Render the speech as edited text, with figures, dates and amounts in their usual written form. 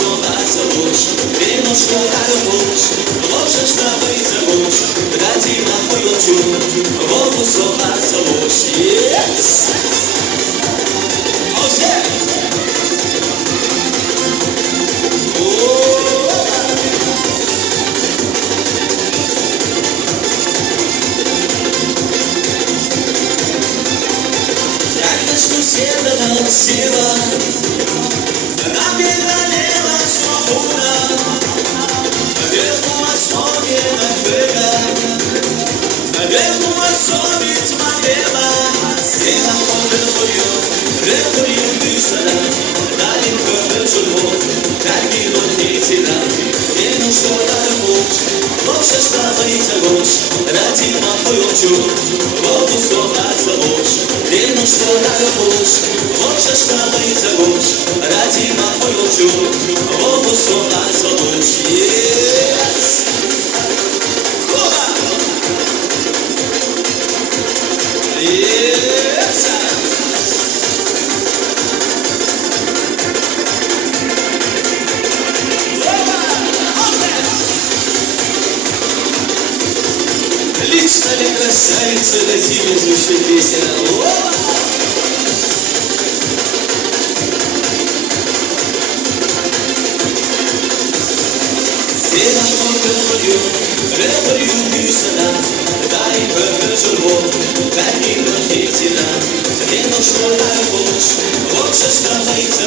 słuchać luz, wino szkoda luz, możesz nawet zabój, radzi ma twoją ciur, wodu słuchać luz, yes! Ose! Jak też tu siedzę od siła, na bieganie słabuna, wielką ma sobie na chwyga, wielką ma sobie ma wiela, i na powierzchniu, reguję wysada, dalej powierzchniu, tak milo nie cila, nie no szkoda luz, możesz nawet zabój, radzi ma twoją ciur, wodu słuchać zabój, nie no szkoda luz, możesz nawet zabój, radzi ma twoją ciur, wodu słuchać zabój, yes! Kola! Yes! Лично ли красавица на тебе звучит песня? Я помню, ребрю висана, дай повезло, как не против тебя. Не нужно любовь, лучше становится